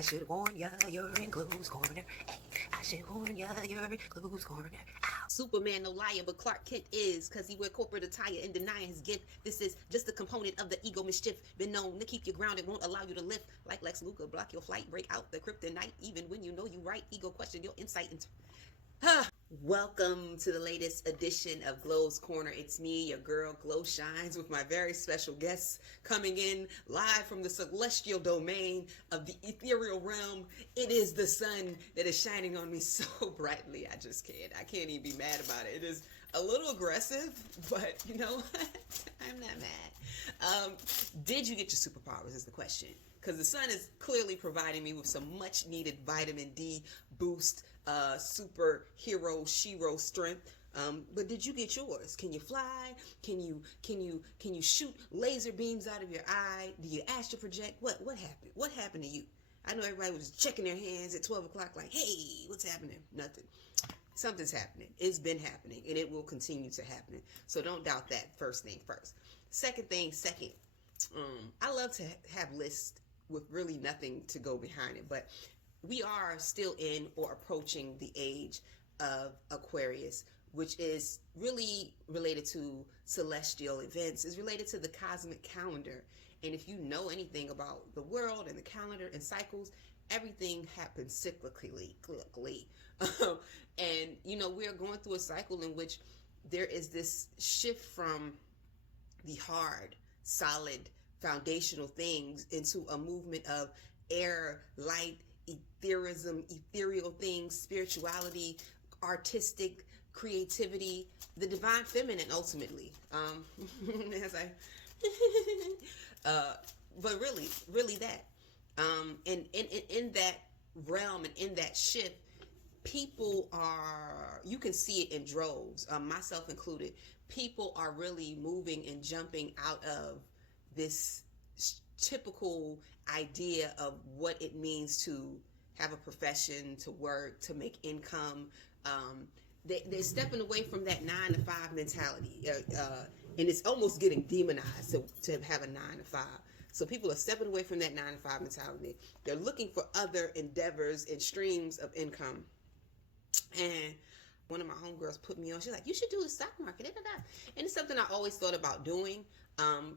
I should warn ya, you're in Clue's Corner. Hey, I should warn ya, you're in Clue's Corner. Ow. Superman no liar, but Clark Kent is, cause he wear corporate attire and denying his gift. This is just a component of the ego mischief. Been known to keep you grounded, won't allow you to lift. Like Lex Luthor, block your flight, break out the kryptonite. Even when you know you right, ego question your insight into... Welcome to the latest edition of Glow's Corner. It's me, your girl, Glow Shines, with my very special guests coming in live from the celestial domain of the ethereal realm. It is the sun that is shining on me so brightly. I just can't. I can't even be mad about it. It is a little aggressive, but you know what? I'm not mad. Did you get your superpowers is the question. Because the sun is clearly providing me with some much needed vitamin D boost, superhero shiro strength. But did you get yours? Can you fly? Can you shoot laser beams out of your eye? Do you astral project? What happened? What happened to you? I know everybody was checking their hands at 12 o'clock like, hey, what's happening? Nothing. Something's happening. It's been happening, and it will continue to happen. So don't doubt that. First thing first. Second thing second. I love to have lists with really nothing to go behind it, but we are still in or approaching the age of Aquarius, which is really related to celestial events. It's related to the cosmic calendar. And if you know anything about the world and the calendar and cycles, everything happens cyclically. And you know, we're going through a cycle in which there is this shift from the hard, solid, foundational things into a movement of air, light, ethereal things, spirituality, artistic creativity, the divine feminine ultimately. As I but really that. And in that realm and in that shift, people are, you can see it in droves, myself included. People are really moving and jumping out of this typical idea of what it means to have a profession, to work, to make income. They're stepping away from that 9 to 5 mentality, and it's almost getting demonized to have a 9 to 5. So people are stepping away from that 9 to 5 mentality. They're looking for other endeavors and streams of income. And one of my homegirls put me on. She's like, you should do the stock market. And it's something I always thought about doing.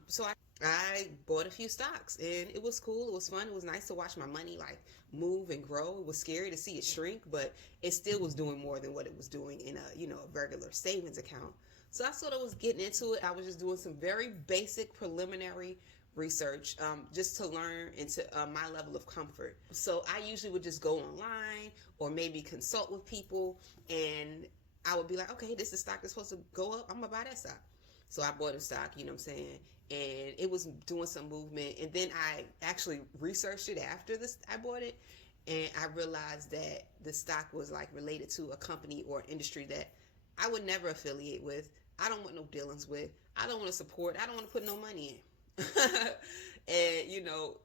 So I bought a few stocks, and it was cool. It was fun. It was nice to watch my money like move and grow. It was scary to see it shrink, but it still was doing more than what it was doing in a regular savings account. So I sort of was getting into it. I was just doing some very basic preliminary research, just to learn into my level of comfort. So I usually would just go online or maybe consult with people, and I would be like, okay, this is stock that's supposed to go up. I'm gonna buy that stock. So I bought a stock, you know what I'm saying? And it was doing some movement. And then I actually researched it after I bought it. And I realized that the stock was like related to a company or industry that I would never affiliate with. I don't want no dealings with. I don't want to support. I don't want to put no money in. And, you know,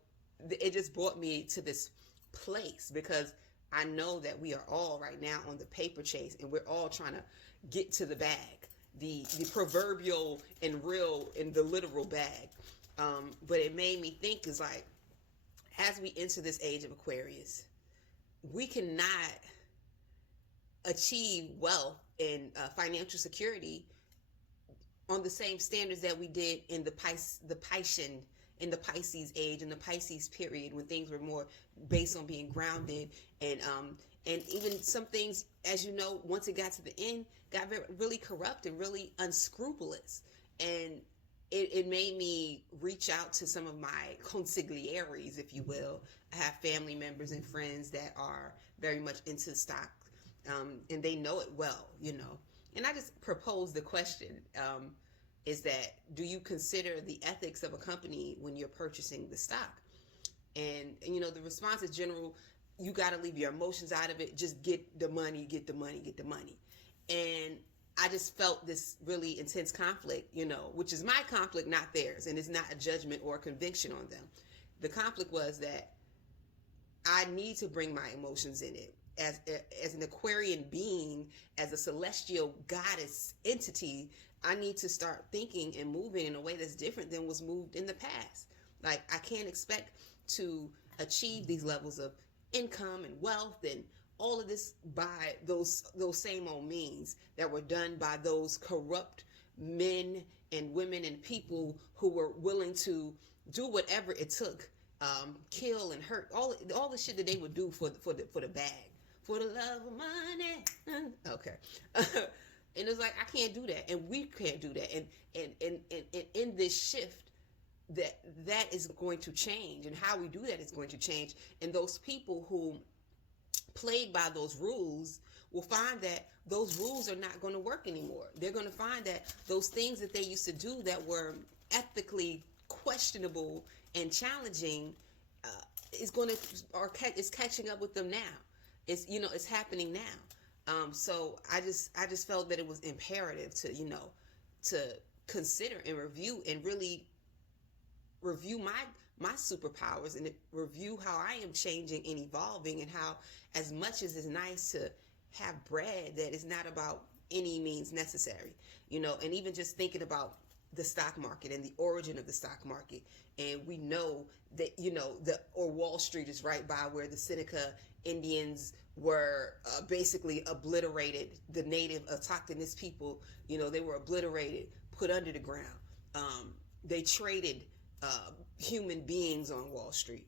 it just brought me to this place because I know that we are all right now on the paper chase, and we're all trying to get to the bag. The proverbial and real and the literal bag. But it made me think is like, as we enter this age of Aquarius, we cannot achieve wealth and financial security on the same standards that we did in the Pisces age, in the Pisces period, when things were more based on being grounded, and even some things, as you know, once it got to the end, got really corrupt and really unscrupulous. And it made me reach out to some of my consiglieres, if you will. I have family members and friends that are very much into stock, and they know it well, you know. And I just proposed the question, is that, do you consider the ethics of a company when you're purchasing the stock? And you know, the response is general, you got to leave your emotions out of it. Just get the money, get the money, get the money. And I just felt this really intense conflict, you know, which is my conflict, not theirs. And it's not a judgment or a conviction on them. The conflict was that I need to bring my emotions in it. As an Aquarian being, as a celestial goddess entity, I need to start thinking and moving in a way that's different than was moved in the past. Like, I can't expect to achieve these levels of income and wealth and all of this by those same old means that were done by those corrupt men and women and people who were willing to do whatever it took, kill and hurt, all the shit that they would do for the bag, for the love of money. Okay. And it's like, I can't do that, and we can't do that, and in this shift, that is going to change, and how we do that is going to change. And those people who played by those rules will find that those rules are not going to work anymore. They're going to find that those things that they used to do that were ethically questionable and challenging is going to, or is catching up with them now. It's happening now. So I just felt that it was imperative to consider and review, and really review my superpowers, and review how I am changing and evolving, and how, as much as it's nice to have bread, that is not about any means necessary, and even just thinking about the stock market and the origin of the stock market. And we know that, or Wall Street is right by where the Seneca Indians were basically obliterated. The native autochthonous people, they were obliterated, put under the ground. They traded human beings on Wall Street.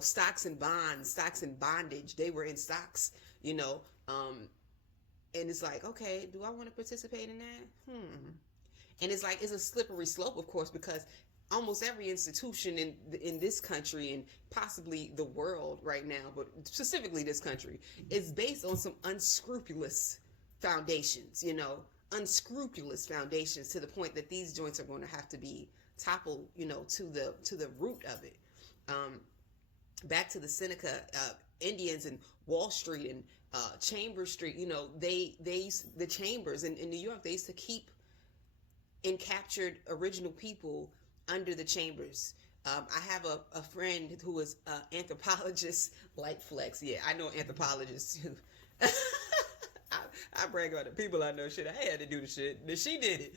Stocks and bonds, stocks and bondage. They were in stocks. And it's like, okay, do I want to participate in that? And it's like, it's a slippery slope, of course, because almost every institution in this country, and possibly the world right now, but specifically this country, is based on some unscrupulous foundations. Unscrupulous foundations, to the point that these joints are going to have to be toppled, to the root of it. Back to the Seneca Indians and Wall Street and Chambers Street. They used, the chambers in New York, they used to keep and captured original people under the chambers. I have a friend who is an anthropologist, like Flex. Yeah, I know anthropologists who I brag about the people I know. Shit, I had to do the shit. She did it.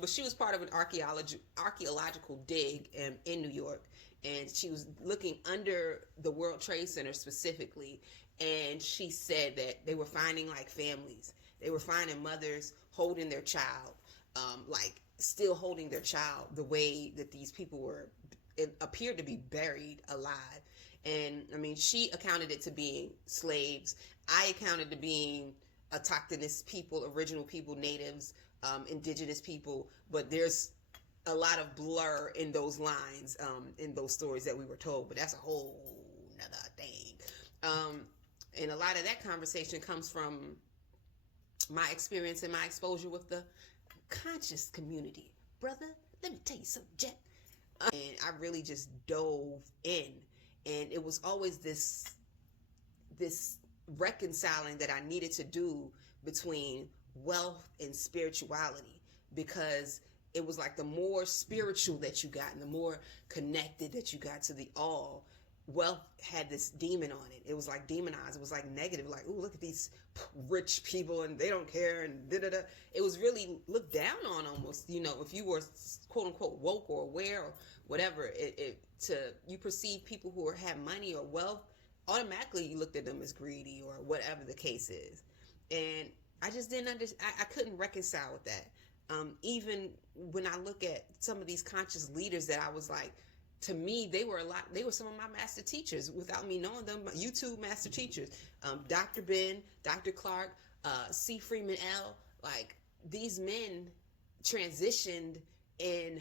But she was part of an archaeological dig in New York, and she was looking under the World Trade Center specifically, and she said that they were finding like families. They were finding mothers holding their child, like still holding their child the way that these people were, it appeared to be buried alive. And I mean, she accounted it to being slaves. I accounted to being autochthonous people, original people, natives, indigenous people. But there's a lot of blur in those lines, in those stories that we were told. But that's a whole nother thing. And a lot of that conversation comes from my experience and my exposure with the conscious community. Brother, let me tell you something, Jet. And I really just dove in. And it was always this reconciling that I needed to do between wealth and spirituality, because it was like the more spiritual that you got and the more connected that you got to the all, wealth had this demon on it. It was like demonized. It was like negative, like, ooh, look at these rich people and they don't care and da-da-da. It was really looked down on almost, if you were quote unquote woke or aware or whatever, you perceive people who have money or wealth, automatically you looked at them as greedy or whatever the case is. And I just didn't understand. I couldn't reconcile with that. Even when I look at some of these conscious leaders that I was like, to me, they were some of my master teachers without me knowing them. YouTube master teachers, Dr. Ben, Dr. Clark, C. Freeman L. Like, these men transitioned in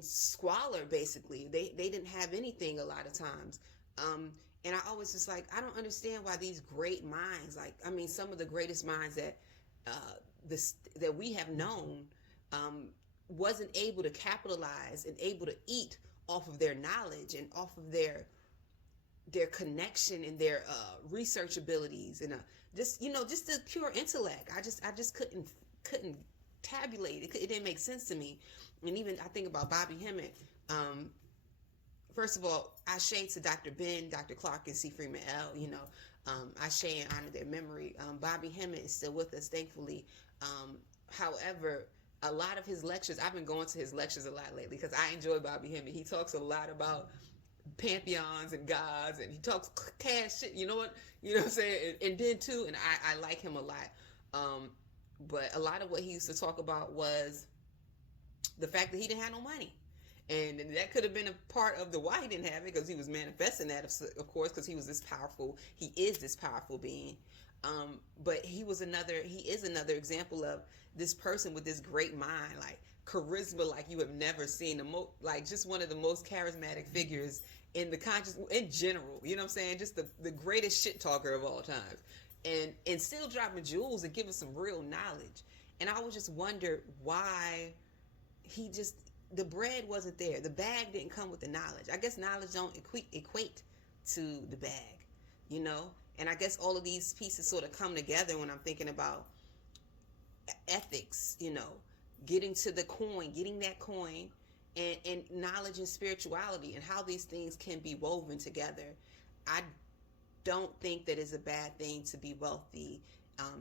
squalor, basically. They didn't have anything a lot of times. And I always just like, I don't understand why these great minds, like, I mean, some of the greatest minds that that we have known, wasn't able to capitalize and able to eat off of their knowledge and off of their connection and their research abilities, and just the pure intellect. I just couldn't tabulate it. It didn't make sense to me. And even I think about Bobby Hemmett. First of all, ashe to Dr. Ben, Dr. Clark, and C. Freeman L. Ashe and honor their memory. Bobby Hemmett is still with us, thankfully. However, a lot of his lectures, I've been going to his lectures a lot lately because I enjoy Bobby Hemmett. He talks a lot about pantheons and gods, and he talks cash shit. You know what I'm saying? And then too, and I like him a lot. But a lot of what he used to talk about was the fact that he didn't have no money. And that could have been a part of the why he didn't have it, because he was manifesting that, of course, because he is this powerful being. But he is another example of this person with this great mind, like charisma, like you have never seen. Like just one of the most charismatic figures in the conscious, in general. You know what I'm saying? Just the greatest shit talker of all time. And still dropping jewels and giving some real knowledge. And I would just wonder why the bread wasn't there. The bag didn't come with the knowledge. I guess knowledge don't equate to the bag, you know? And I guess all of these pieces sort of come together when I'm thinking about ethics, you know, getting to the coin, getting that coin, and knowledge and spirituality, and how these things can be woven together. I don't think that it's a bad thing to be wealthy,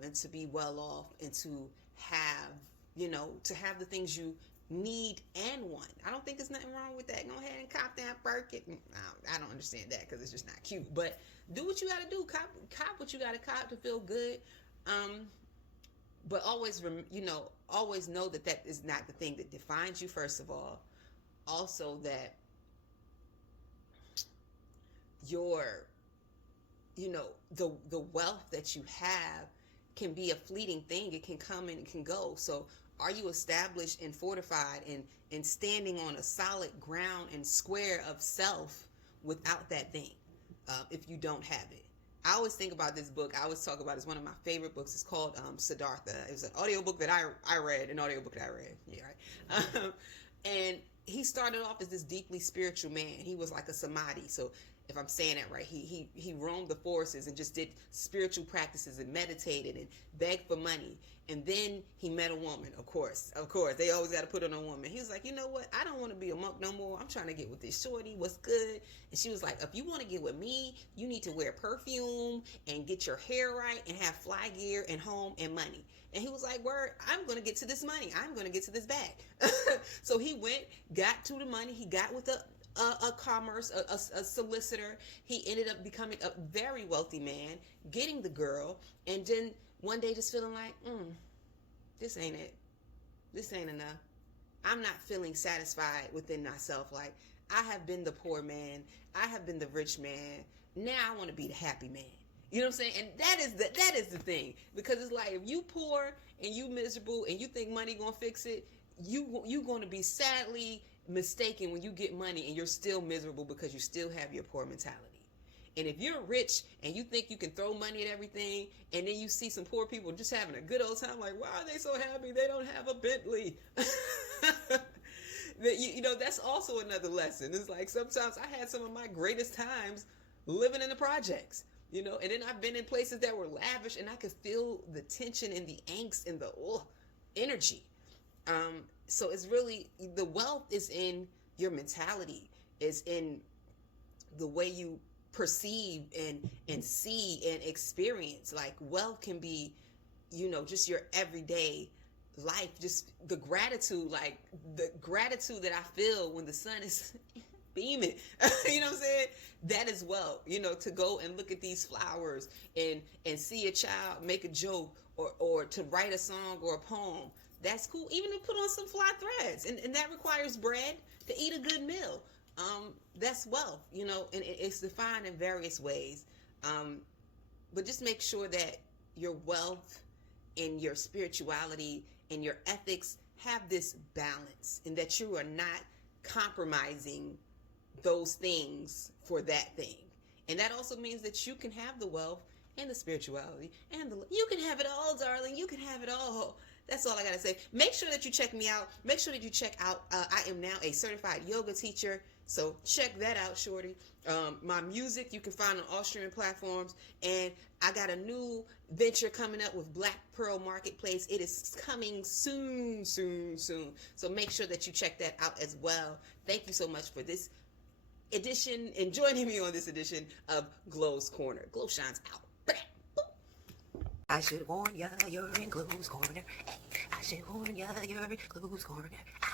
and to be well off, and to have, the things you need and want. I don't think there's nothing wrong with that. Go ahead and cop that Birkin. I don't understand that, because it's just not cute. But do what you got to do. Cop what you got to cop to feel good. But always know that is not the thing that defines you, first of all. Also, that the wealth that you have can be a fleeting thing. It can come and it can go. So are you established and fortified and standing on a solid ground and square of self without that thing, if you don't have it? I always think about this book. I always talk about it. It's one of my favorite books. It's called Siddhartha. It was an audiobook that I read. Yeah, right. And he started off as this deeply spiritual man. He was like a samadhi. So if I'm saying that right, he roamed the forests and just did spiritual practices and meditated and begged for money. And then he met a woman, of course. They always got to put on a woman. He was like, you know what? I don't want to be a monk no more. I'm trying to get with this shorty. What's good? And she was like, if you want to get with me, you need to wear perfume and get your hair right and have fly gear and home and money. And he was like, word, I'm going to get to this money. I'm going to get to this bag. So he went, got to the money. He got with a solicitor. He ended up becoming a very wealthy man, getting the girl, and then one day just feeling like, this ain't it. This ain't enough. I'm not feeling satisfied within myself. Like, I have been the poor man. I have been the rich man. Now I want to be the happy man. You know what I'm saying? And that is the thing. Because it's like, if you poor and you miserable and you think money gonna fix it, you going to be sadly mistaken when you get money and you're still miserable because you still have your poor mentality. And if you're rich and you think you can throw money at everything, and then you see some poor people just having a good old time, like, why are they so happy they don't have a Bentley? That's also another lesson. It's like, sometimes I had some of my greatest times living in the projects, and then I've been in places that were lavish, and I could feel the tension and the angst and the energy. So it's really, the wealth is in your mentality, is in the way you perceive and see and experience. Like, wealth can be, just your everyday life, just the gratitude that I feel when the sun is beaming. You know what I'm saying? That is wealth. To go and look at these flowers and see a child make a joke, or to write a song or a poem. That's cool. Even to put on some fly threads. And that requires bread to eat a good meal. That's wealth, and it's defined in various ways. But just make sure that your wealth and your spirituality and your ethics have this balance, and that you are not compromising those things for that thing. And that also means that you can have the wealth and the spirituality and you can have it all, darling. You can have it all. That's all I gotta say. Make sure that you check me out. Make sure that you check out, I am now a certified yoga teacher. So check that out, shorty. My music you can find on all streaming platforms. And I got a new venture coming up with Black Pearl Marketplace. It is coming soon. So make sure that you check that out as well. Thank you so much for this edition and joining me on this edition of Glow's Corner. Glow shines out. I should warn ya, you're in Glow's Corner. I should warn ya, you're in Glow's Corner. Ow.